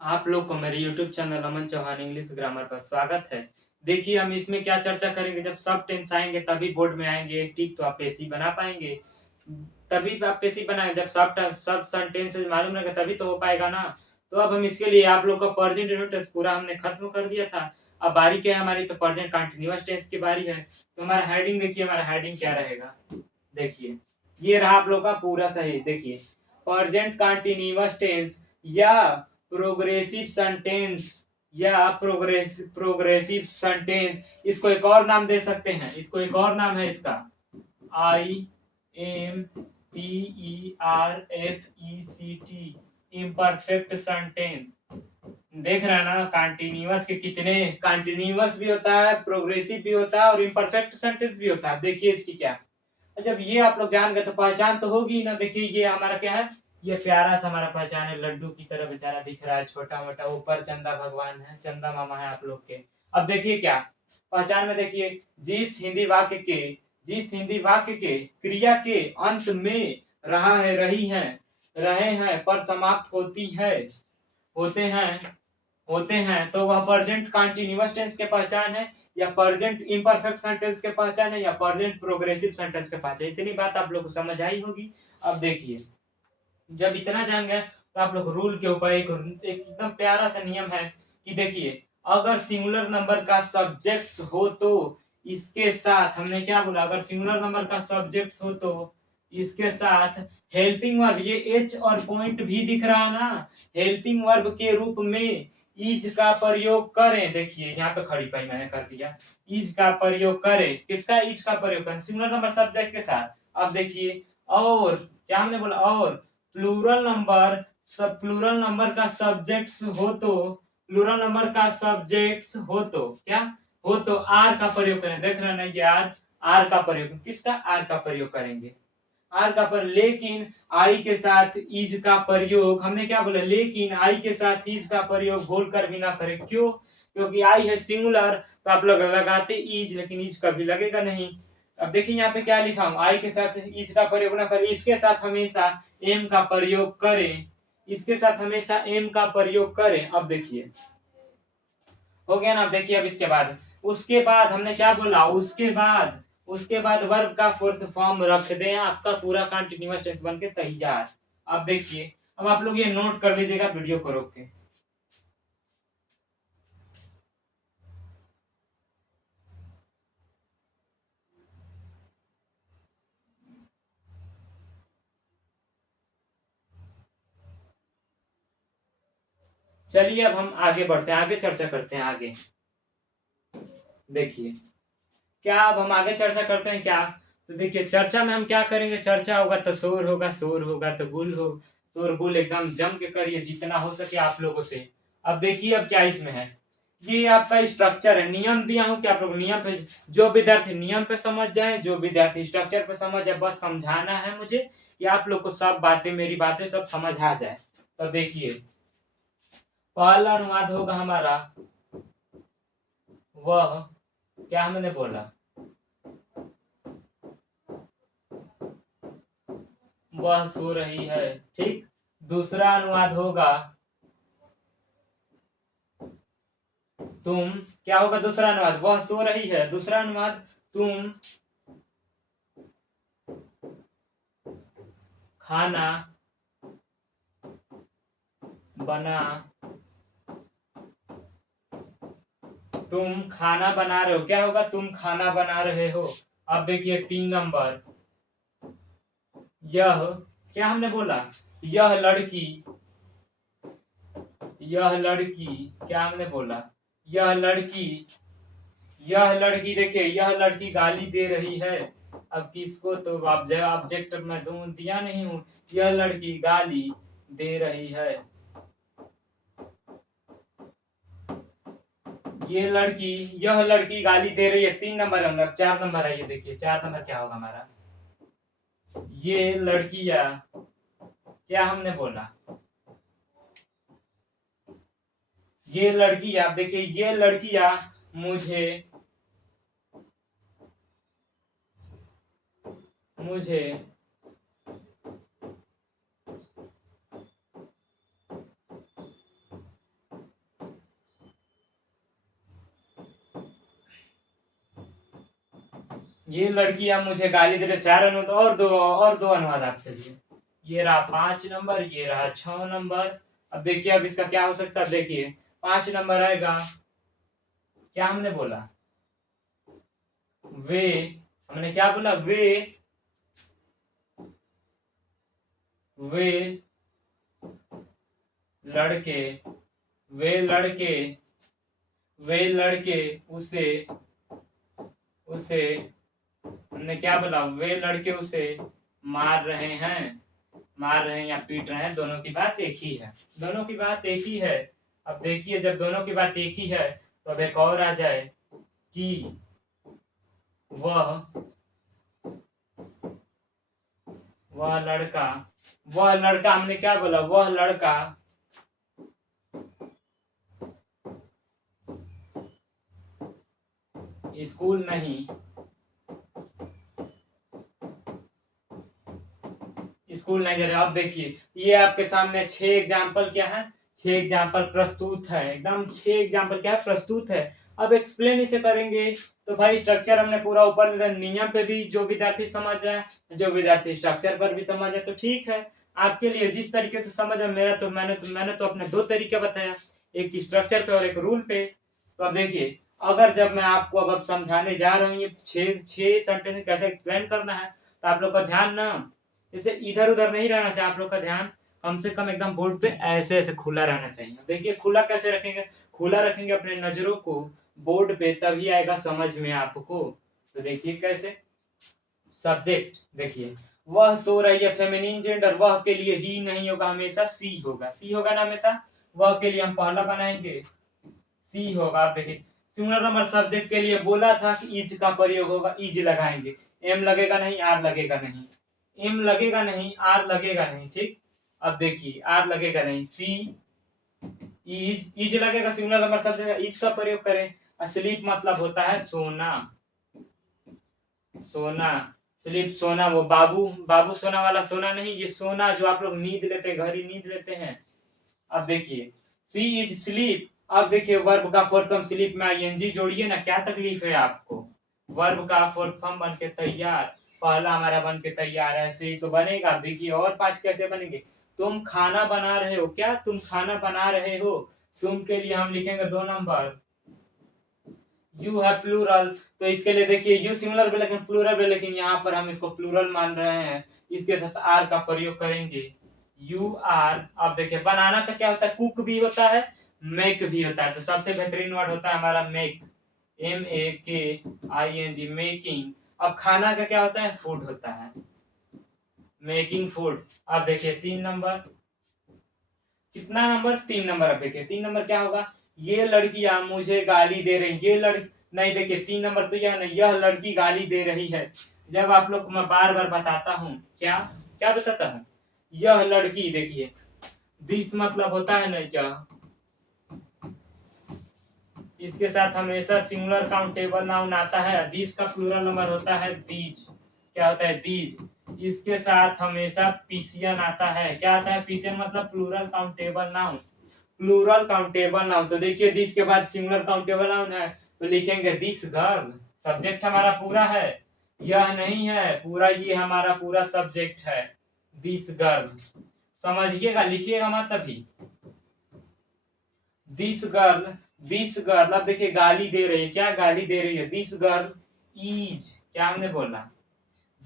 आप लोग को मेरे यूट्यूब चैनल अमन चौहान इंग्लिश ग्रामर पर स्वागत है। देखिए हम इसमें क्या चर्चा करेंगे, जब सब टेंस आएंगे तभी बोर्ड में आएंगे एक टिक तो आप पेशी बना पाएंगे। तभी आप पेशी बनाए जब सब सेंटेंसेस मालूम रहेगा तभी तो हो पाएगा ना। तो अब हम इसके लिए आप लोग का प्रेजेंट टेंस पूरा हमने खत्म कर दिया था। अब बारी क्या है हमारी, तो प्रेजेंट कंटिन्यूअस टेंस की बारी है। तो हमारा हेडिंग देखिए, हमारा हेडिंग क्या रहेगा। देखिए ये रहा आप लोग का पूरा सही। देखिए प्रेजेंट कंटिन्यूअस टेंस या प्रोग्रेसिव सेंटेंस या प्रोग्रेसिव सेंटेंस, इसको एक और नाम दे सकते हैं। इसको एक और नाम है इसका IMPERFECT, इम्परफेक्ट सेंटेंस। देख रहे हैं ना, कंटिन्यूअस के कितने कंटिन्यूअस भी होता है, प्रोग्रेसिव भी होता है और इम्परफेक्ट सेंटेंस भी होता है। देखिए इसकी क्या, जब ये आप लोग जान गए तो पहचान तो होगी ना। देखिए ये हमारा क्या है, ये प्यारा सा हमारा पहचान है, लड्डू की तरह बेचारा दिख रहा है, छोटा मोटा। ऊपर चंदा भगवान है, चंदा मामा है आप लोग के। अब देखिए क्या पहचान में, देखिए जिस हिंदी वाक्य के क्रिया के अंत में रहा है, रही है, रहे हैं पर समाप्त होती है, होते हैं होते हैं, तो वह प्रेजेंट कंटीन्यूअस टेंस के पहचान है, या प्रेजेंट इम्परफेक्ट सेंटेंस के पहचान है, या प्रेजेंट प्रोग्रेसिव सेंटेंस के पहचान। इतनी बात आप लोग को समझ आई होगी। अब देखिए जब इतना जान गए तो आप लोग रूल के ऊपर एक एकदम प्यारा सा नियम है कि देखिए अगर सिंगुलर नंबर का सब्जेक्ट हो तो इसके साथ, हमने क्या बोला, अगर सिंगुलर नंबर का सब्जेक्ट हो तो इसके साथ हेल्पिंग वर्ब, ये एच और पॉइंट भी दिख रहा है ना, हेल्पिंग वर्ब के रूप में इज का प्रयोग करें। देखिए यहाँ पे खड़ी पाई मैंने कर दिया, इज का प्रयोग करें। किसका इज का प्रयोग करें, सिंगुलर नंबर सब्जेक्ट के साथ। अब देखिए और क्या हमने बोला, और प्लूरल नंबर का सब्जेक्ट हो तो, प्लूरल नंबर का सब्जेक्ट हो तो क्या, हो तो आर का प्रयोग करें। देख रहे हैं ना, ये आर का प्रयोग, किसका आर का प्रयोग करेंगे, आर का पर। लेकिन आई के साथ इज का प्रयोग, हमने क्या बोला, लेकिन आई के साथ इज का प्रयोग बोलकर भी ना करें। क्यों, क्योंकि आई है सिंगुलर तो आप लोग लगाते इज, लेकिन इज कभी लगेगा नहीं। अब देखिए यहाँ पे क्या लिखा हूं, आई के साथ इज का प्रयोग ना करें, इसके साथ हमेशा एम का प्रयोग करें, इसके साथ हमेशा एम का प्रयोग करें। अब देखिए हो गया ना। अब देखिए अब इसके बाद, उसके बाद हमने क्या बोला, उसके बाद वर्ब का फोर्थ फॉर्म रख दें, आपका पूरा कंटिन्यूअस टेंस बन के तैयार। अब देखिए, अब आप लोग ये नोट कर लीजिएगा वीडियो को रोक के। चलिए अब हम आगे बढ़ते हैं, आगे चर्चा करते हैं आगे। देखिए क्या, अब हम आगे चर्चा करते हैं क्या। तो देखिए चर्चा में हम क्या करेंगे, चर्चा होगा तो शोर होगा, शोर होगा तो गुल हो, शोरगुल एकदम जम के करिए जितना हो सके आप लोगों से। अब देखिए अब क्या इसमें है, ये आपका स्ट्रक्चर है, नियम दिया हूं कि आप लोग नियम पे, जो विद्यार्थी नियम पे समझ जाए, जो विद्यार्थी स्ट्रक्चर पे समझ जाए, बस समझाना है मुझे कि आप लोग को सब बातें, मेरी बातें सब समझ आ जाए। तो देखिए पहला अनुवाद होगा हमारा, वह क्या हमने बोला, वह सो रही है, ठीक। दूसरा अनुवाद होगा तुम, क्या होगा दूसरा अनुवाद, वह सो रही है। दूसरा अनुवाद तुम खाना बना, तुम खाना बना रहे हो, क्या होगा, तुम खाना बना रहे हो। अब देखिए 3 नंबर, यह, क्या हमने बोला, यह लड़की, यह लड़की, क्या हमने बोला, यह लड़की, यह लड़की, देखिए यह लड़की गाली दे रही है। अब किसको, तो ऑब्जेक्ट मैं दूं, दिया नहीं हूं, यह लड़की गाली दे रही है। ये लड़की, यह लड़की गाली दे रही है। 3 नंबर है, मतलब 4 नंबर है। ये देखिए 4 नंबर क्या होगा हमारा, ये लड़कियां, क्या हमने बोला, ये लड़कियां, देखिए ये लड़कियां मुझे, मुझे ये लड़कियां मुझे गाली दे रहे, 4 अनुवाद और दो अनुवाद आप चलिए। ये रहा 5 नंबर, ये रहा 6 नंबर। अब देखिए अब इसका क्या हो सकता है, देखिए 5 नंबर आएगा, क्या हमने बोला, वे, हमने क्या बोला, वे लड़के, वे लड़के, वे लड़के उसे, उसे, हमने क्या बोला, वे लड़के उसे मार रहे हैं, मार रहे हैं या पीट रहे हैं, दोनों की बात एक ही है, दोनों की बात एक ही है। अब देखिए जब दोनों की बात एक ही है तो अब एक और आ जाए कि वह लड़का, वह लड़का, हमने क्या बोला, वह लड़का स्कूल नहीं, स्कूल नहीं जा रहे। अब देखिए ये आपके सामने 6 एग्जाम्पल क्या है, 6 एग्जाम्पल प्रस्तुत है, एकदम 6 एग्जाम्पल क्या प्रस्तुत है। अब एक्सप्लेन इसे करेंगे तो भाई स्ट्रक्चर हमने पूरा ऊपर नियम पे भी जो विद्यार्थी समझ जाए, जो विद्यार्थी स्ट्रक्चर पर भी समझ जाए तो ठीक है आपके लिए, जिस तरीके से समझ है। मेरा तो मैंने तो अपने 2 तरीके बताया, एक स्ट्रक्चर पे और एक रूल पे। तो अब देखिए अगर जब मैं आपको अब समझाने जा रहा हूँ ये 6 सेंटेंस कैसे एक्सप्लेन करना है, तो आप लोग का ध्यान ना जैसे इधर उधर नहीं रहना चाहिए, आप लोग का ध्यान कम से कम एकदम बोर्ड पे ऐसे ऐसे खुला रहना चाहिए। देखिए खुला कैसे रखेंगे, खुला रखेंगे अपने नजरों को बोर्ड पे, तभी आएगा समझ में आपको। तो देखिए कैसे, सब्जेक्ट देखिए, वह सो रही है, फेमिनिन जेंडर, वह के लिए ही नहीं होगा, हमेशा सी होगा, सी होगा ना हमेशा। वह के लिए हम पहला बनाएंगे, सी होगा। आप देखिए सिंगुलर नंबर सब्जेक्ट के लिए बोला था कि इज का प्रयोग होगा, इज लगाएंगे, एम लगेगा नहीं, आर लगेगा नहीं, एम लगेगा नहीं, आर लगेगा नहीं, ठीक। अब देखिए आर लगेगा नहीं, सी इज लगेगा, सिंगुलर नंबर सब्जेक्ट इज का प्रयोग करें। स्लीप मतलब होता है सोना, सोना, स्लीप सोना, वो बाबू बाबू सोना वाला सोना नहीं, ये सोना जो आप लोग नींद लेते हैं, गहरी नींद लेते हैं। अब देखिए सी इज स्लीप। अब देखिए वर्ब का फोर्थ फॉर्म स्लीप में आईएनजी जोड़िए ना, क्या तकलीफ है आपको, वर्ब का फोर्थ फॉर्म बन के तैयार, पहला हमारा बन के तैयार है, ऐसे ही तो बनेगा। देखिए और 5 कैसे बनेंगे, तुम खाना बना रहे हो, क्या तुम खाना बना रहे हो, तुम के लिए हम लिखेंगे 2 नंबर, यू है प्लूरल, तो इसके लिए देखिए यू सिंगुलर भी लेकिन प्लूरल भी, लेकिन यहाँ पर हम इसको प्लूरल मान रहे हैं, इसके साथ आर का प्रयोग करेंगे, यू आर। अब देखिए बनाना का क्या होता है, कुक भी होता है, मेक भी होता है, तो सबसे बेहतरीन वर्ड होता है हमारा मेक, MEKING, मेकिंग। अब खाना का क्या होता है, फूड होता है, मेकिंग फूड। अब देखिए 3 नंबर, कितना नंबर, 3 नंबर। अब देखिए 3 नंबर क्या होगा, ये लड़कियां मुझे गाली दे रही, ये लड़की नहीं, देखिए 3 नंबर तो यह नहीं, यह लड़की गाली दे रही है। जब आप लोग को मैं बार बार बताता हूँ, क्या क्या बताता हूँ, यह लड़की, देखिए दिस मतलब होता है नहीं क्या, इसके साथ हमेशा सिंगुलर काउंटेबल नाउन आता है, दिस का प्लूरल नंबर होता है दीज, क्या होता है दीज। इसके साथ हमेशा पीसियन आता है, क्या आता है पीसियन, मतलब plural countable noun, plural countable noun. तो देखिए दिस के बाद सिंगुलर काउंटेबल नाउन है तो लिखेंगे दिस गर्ल, सब्जेक्ट हमारा पूरा है, यह नहीं है पूरा, ये हमारा पूरा सब्जेक्ट है, दिस गर्ल, समझिएगा लिखिएगा मत अभी, दिस गर्ल, दिस गर्ल। अब देखिए गाली दे रही है, क्या गाली दे रही है, दिस गर्ल इज, क्या हमने बोला,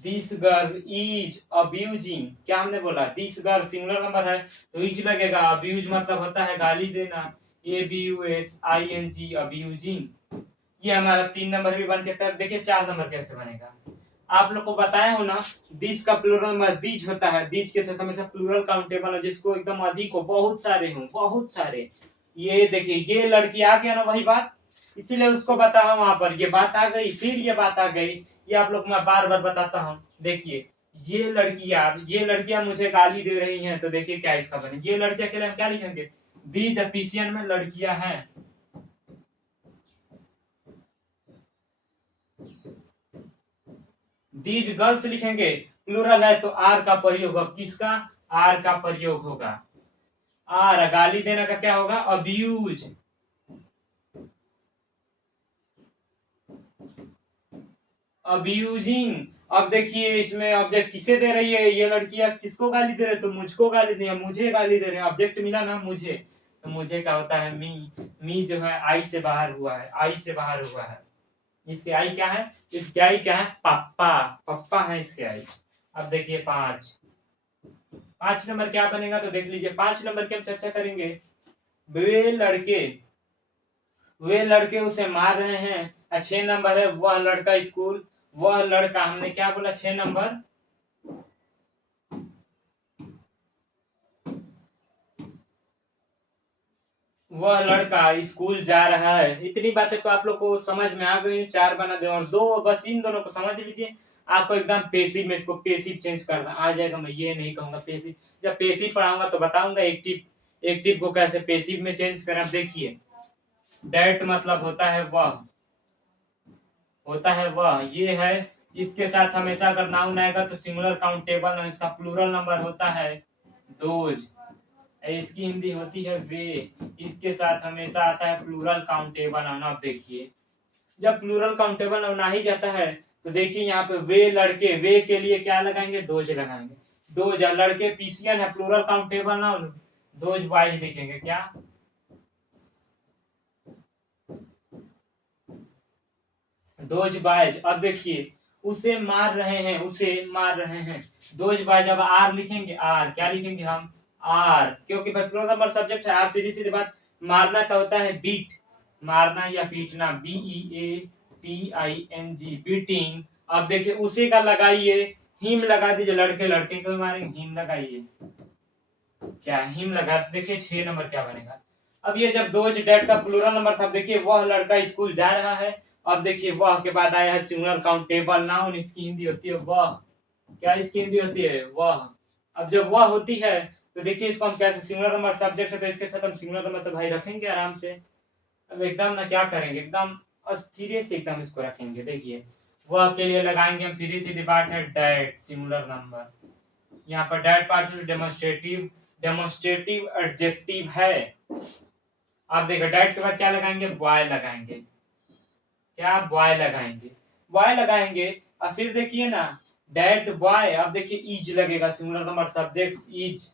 दिस गर्ल इज अब्यूजिंग, क्या हमने बोला, दिस गर्ल सिंगुलर नंबर है तो इज लगेगा, अब्यूज मतलब होता है गाली देना, ABUSING, अब्यूजिंग। ये हमारा 3 नंबर भी बन के, तब देखिए 4 नंबर कैसे बनेगा। आप लोग को बताया हो ना, दिस का प्लूरल नंबर दीज होता है, दीज के साथ हमेशा प्लूरल काउंटेबल हो, जिसको एकदम अधिक हो, बहुत सारे हो, बहुत सारे। ये देखिए ये लड़की आ गया ना वही बात, इसीलिए उसको बताया वहां पर, ये बात आ गई, फिर ये बात आ गई, ये आप लोग मैं बार बार बताता हूँ। देखिए ये लड़कियां मुझे गाली दे रही हैं, तो देखिए क्या इसका बने, ये लड़कियां के लिए हम क्या लिखेंगे, दीज एफिशिएंट में लड़कियां हैं, दीज गर्ल्स लिखेंगे, प्लूरल है तो आर का प्रयोग होगा, किसका, आर का प्रयोग होगा, आर गाली देने का क्या होगा, अब्यूज, अब्यूजिंग। अब देखिए इसमें ऑब्जेक्ट किसे दे रही है, ये लड़कियां किसको गाली दे रहे, तो मुझको गाली दे, मुझे गाली दे रहे हैं, ऑब्जेक्ट मिला ना मुझे, तो मुझे क्या होता है, मी जो है आई से बाहर हुआ है, आई से बाहर हुआ है। इसके आई क्या है, इसके आई क्या है, पापा, पप्पा है इसके आई। अब देखिए 5 नंबर क्या बनेगा, तो देख लीजिए 5 नंबर की हम चर्चा करेंगे। वे लड़के उसे मार रहे हैं। 6 नंबर है, वह लड़का स्कूल, वह लड़का, हमने क्या बोला 6 नंबर, वह लड़का स्कूल जा रहा है। इतनी बातें तो आप लोग को समझ में आ गई, 4 बना दे और 2 बस इन दोनों को समझ लीजिए। आपको एकदम पेसिव में इसको पेसिव चेंज करना आ जाएगा। मैं ये नहीं कहूंगा पेसिव, जब पेसिव पढ़ाऊंगा तो बताऊंगा एक्टिव को कैसे पेसिव में चेंज करें। अब देखिए डेट मतलब होता है वह, ये है, इसके साथ हमेशा अगर नाउन आएगा तो सिंगुलर काउंटेबल है, इसका प्लूरल नंबर होता है दोज, इसकी हिंदी होती है वे, इसके साथ हमेशा आता है प्लूरल काउंटेबल नाउन। अब देखिए जब प्लूरल काउंटेबल नाउन आ ही जाता है तो देखिए यहाँ पे वे लड़के, वे के लिए क्या लगाएंगे, दोज लगाएंगे। दोज लड़के पीसीएन है, plural countable noun, those boys लिखेंगे क्या, दोज बॉयज। अब देखिए उसे मार रहे हैं, दोज बॉयज। अब आर लिखेंगे, आर क्या लिखेंगे हम, आर, क्योंकि भाई प्लूरल नंबर सब्जेक्ट है, आर सीधी सीधी बात। मारना का होता है बीट, मारना या पीटना, BEATING, बीटिंग। अब देखिए उसी का लगाइए, हिम लगा दीजिए, लड़के लड़के को मारेंगे, हिम लगाइए, क्या हिम लगा, देखिए 6 नंबर क्या बनेगा। अब ये जब दो डेट का प्लूरल नंबर था, देखिए वह लड़का स्कूल जा रहा है। अब देखिए वह के बाद आया है सिंगुलर काउंटेबल नाउन, इसकी हिंदी होती है वह, क्या इसकी हिंदी होती है वह। अब जब वह होती है तो देखिए इसको हम कैसे, सिंगुलर नंबर सब्जेक्ट है तो इसके साथ हम सिंगुलर नंबर तो भाई रखेंगे आराम से। अब एकदम ना क्या करेंगे, एकदम सीरियस एकदम इसको रखेंगे। देखिए वह के लिए लगाएंगे हम, सीधी सीधी बात है डैट, सिंगुलर नंबर। यहाँ पर डैट पार्टिसिपल डेमोन्स्ट्रेटिव एडजेक्टिव है। आप देखो डैट के बाद क्या लगाएंगे, बॉय लगाएंगे, क्या बॉय लगाएंगे, बॉय लगाएंगे। और फिर देखिए ना डैट बॉय, अब देखिए इज लगेगा, singular number subject is,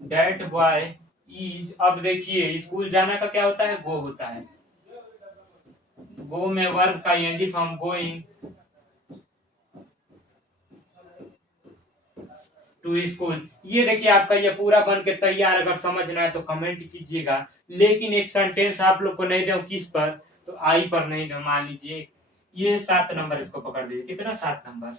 that boy is. अब देखिए स्कूल जाना का क्या होता है, गो होता है, गो में वर्ब का ing form going to school. ये देखिए आपका ये पूरा बन के तैयार, अगर समझना है तो कमेंट कीजिएगा। लेकिन एक सेंटेंस आप लोग को नहीं दो, किस पर, तो आई पर नहीं दो। मान लीजिए ये 7 नंबर, इसको पकड़ लीजिए, कितना 7 नंबर,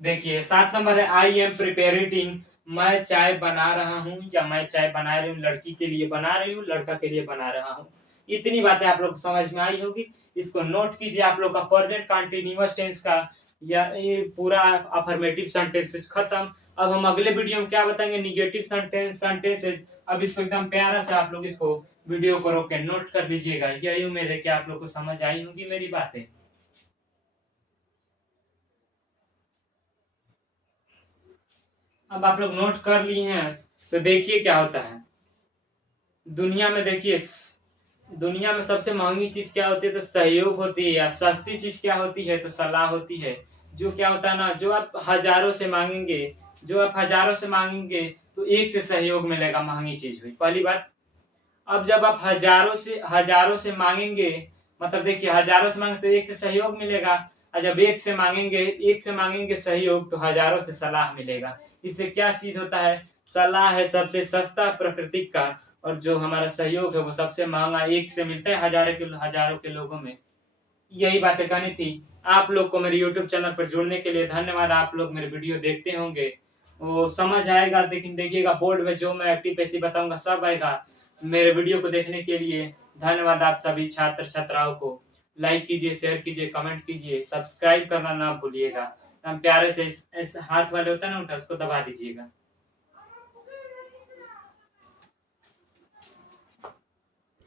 देखिए 7 नंबर है, आई एम प्रिपेयरिंग, मैं चाय बना रहा हूँ, या मैं चाय बना रही हूँ, लड़की के लिए बना रही हूँ, लड़का के लिए बना रहा हूँ। इतनी बातें आप लोग को समझ में आई होगी। इसको नोट कीजिए। आप लोग का प्रेजेंट कंटीन्यूअस टेंस का या ये पूरा अफर्मेटिव सेंटेंस खत्म। अब हम अगले वीडियो में क्या बताएंगे, निगेटिव सेंटेंस। अब इसको एकदम प्यारा से आप लोग इसको वीडियो को रोक के नोट कर लीजिएगा। यही उम्मीद है कि आप लोग को समझ आई होगी मेरी बातें। अब आप लोग नोट कर लिए हैं तो देखिए क्या होता है दुनिया में। देखिए दुनिया में सबसे महंगी चीज क्या होती है, तो सहयोग होती है, या सस्ती चीज क्या होती है, तो सलाह होती है। जो क्या होता है ना, जो आप हजारों से मांगेंगे, तो एक से सहयोग मिलेगा, महंगी चीज हुई पहली बात। अब जब आप हजारों से मांगेंगे, मतलब देखिए हजारों से मांगे तो एक से सहयोग मिलेगा, और जब एक से मांगेंगे सहयोग, तो हजारों से सलाह मिलेगा। इससे क्या सिद्ध होता है, सलाह है सबसे सस्ता प्राकृतिक का, और जो हमारा सहयोग है वो सबसे महंगा, एक से मिलता है हजारों के लोगों में। यही बातें कहनी थी। आप लोग को मेरे यूट्यूब चैनल पर जुड़ने के लिए धन्यवाद। आप लोग मेरे वीडियो देखते होंगे, वो समझ आएगा, लेकिन देखिएगा बोर्ड में जो मैं एक्टिव पैसिव बताऊंगा सब आएगा। मेरे वीडियो को देखने के लिए धन्यवाद। आप सभी छात्र छात्राओं को लाइक कीजिए, शेयर कीजिए, कमेंट कीजिए, सब्सक्राइब करना ना भूलिएगा। हम प्यारे से इस हाथ वाले होता है ना, उसको दबा दीजिएगा।